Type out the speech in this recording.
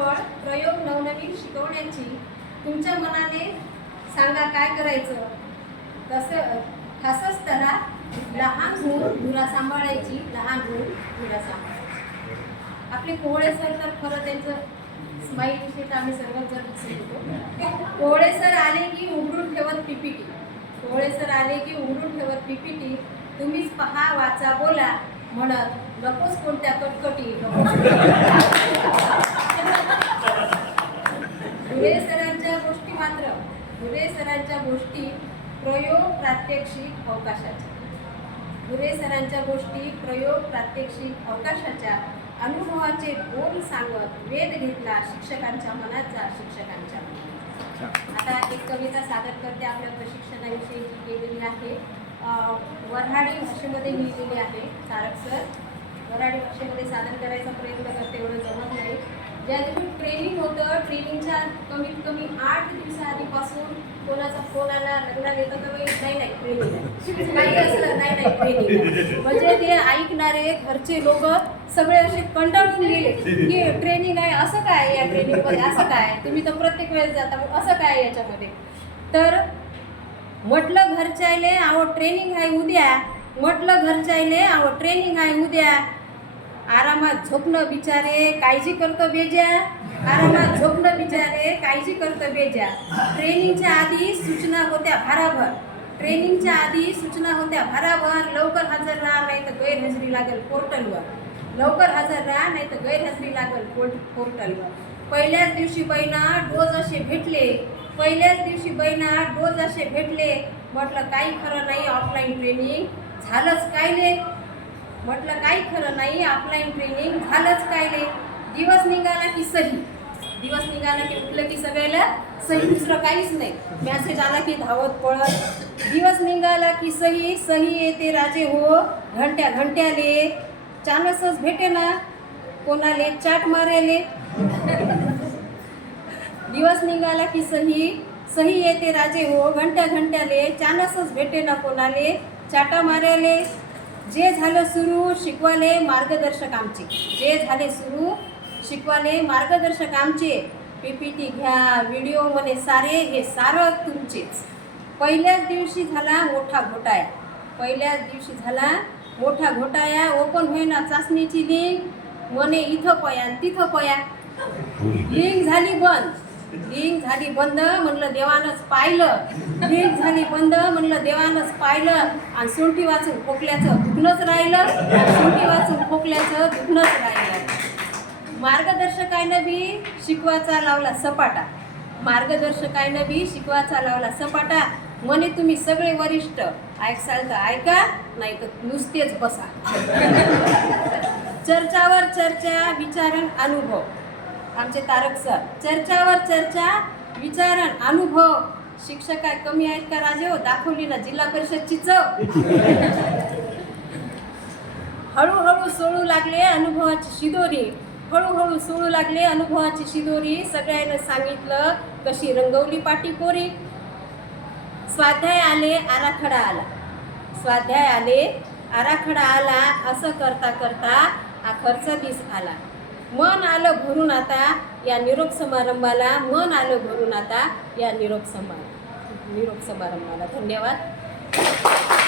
आवड प्रयोग नवनवीन शिकवण्याची तुमच्या मनाने सांगा काय करायचं तसंच करा. लहान मूल धुरा सांभाळायची, लहान मूल धुरा सांभाळायची. आपले कोवळे सर तर खरं त्यांचं स्माईल विषयी आम्ही सर्वच जर होतो. कोवळे सर आले की उघडून ठेवत पीपीटी. कोवळे सर आले की उघडून ठेवत पीपीटी. तुम्हीच पहा वाचा बोला म्हणत नकोच कोणत्या कटकटी. धुरे सरांच्या गोष्टी मात्र धुरे सरांच्या गोष्टी प्रयोग प्रात्यक्षिक अवकाशाच्या. धुरे सरांच्या गोष्टी प्रयोग प्रात्यक्षिक अवकाशाच्या अनुभवाचे बोल सांगत वेध घेतला शिक्षकांच्या मनाचा, शिक्षकांच्या मनाचा. आता एक कविता सादर करते आपल्या प्रशिक्षणाविषयी जी केलेली आहे. वऱ्हाडी भाषेमध्ये लिहिलेली आहे. तारक सर वऱ्हाडी भाषेमध्ये सादर करायचा प्रयत्न करते, एवढं जमत नाही. ज्या दिवशी ट्रेनिंग होतं, ट्रेनिंगच्या कमीत कमी 8 दिवसाआधीपासून कोणाचा फोन आला, लग्नाला येतं तर नाही ट्रेनिंग काही असलं नाही ट्रेनिंग. म्हणजे ते ऐकणारे घरचे लोक सगळे असे कंटाळून गेले की ट्रेनिंग आहे, असं काय या ट्रेनिंगमध्ये, असं काय तुम्ही तर प्रत्येक वेळेस जाता, असं काय याच्यामध्ये. तर म्हटलं घरच्याले आहो ट्रेनिंग आहे उद्या, म्हटलं घरच्याले आहो ट्रेनिंग आहे उद्या. आरामात झोपणं बिचारे काळजी करतं बेजा, आरामात झोपणं बिचारे काळजी करतं बेजा. ट्रेनिंगच्या आधी सूचना होत्या भाराभर, ट्रेनिंगच्या आधी सूचना होत्या भाराभर. लवकर हजर राहा नाही तर गैरहजेरी लागेल पोर्टलवर, लवकर हजर राहा नाही तर गैरहजेरी लागेल पोर्टलवर. पहिल्याच दिवशी बहिणा डोज असे भेटले, पहिल्याच दिवशी बहिणा डोज असे भेटले. म्हटलं काही खरं नाही ऑफलाईन ट्रेनिंग झालंच कायले, म्हटलं काही खरं नाही ऑफलाईन ट्रेनिंग झालंच कायले. दिवस निघाला की सही, दिवस निघाला की उठलं की सगळ्याला सही, दुसरं काहीच नाही. मॅसेज आला की धावत पळत. दिवस निघाला की सही, सही येते राजे हो घंट्या घंट्याले. चानसच भेटे ना कोणाले चाट मारेले. दिवस निघाला की सही, सही येते राजे हो घंट्या घंट्याले. चानसच भेटे ना कोणाले चाटा मारेले. जे झालं सुरू शिकवाले मार्गदर्शक आमचे, जे झाले सुरू शिकवाले मार्गदर्शक आमचे. पीपीटी घ्या व्हिडिओ म्हणे सारे, हे सारं तुमचेच. पहिल्याच दिवशी झाला मोठा घोटाळा, पहिल्याच दिवशी झाला मोठा घोटाळा. ओपन होईना चाचणीची लिंक म्हणे इथं पया तिथं पया. लिंक झाली बंद, लिंक झाली बंद म्हणलं देवानंच पाहिलं, लिंक झाली बंद म्हणलं देवानंच पाहिलं. आणि सुंठी वाचून खोकल्याचं दुखणंच राहिलं, सुंठी वाचून खोकल्याचं दुखणंच राहिलं. मार्गदर्शकानं बी शिकवाचा लावला सपाटा, मार्गदर्शकानं बी शिकवाचा लावला सपाटा. म्हणे तुम्ही सगळे वरिष्ठ ऐकसाल तर ऐका नाही तर नुसतेच बसा. चर्चावर चर्चा विचारण अनुभव आमचे तारक सर. चर्चावर चर्चा विचारण अनुभव. शिक्षक काय कमी आहेत का राजे हो, दाखवली ना जिल्हा परिषदची चव. हळूहळू सोडू लागले अनुभवाची शिदोरी, हळूहळू सोडू लागले अनुभवाची शिदोरी. सगळ्यांना सांगितलं कशी रंगवली पाटी कोरी. स्वाध्याय आले आराखडा आला, स्वाध्याय आले आराखडा आला. असं करता करता अखेरचा दिस आला. मन आलं भरून आता या निरोप समारंभाला, मन आलं भरून आता या निरोप समारंभाला. धन्यवाद.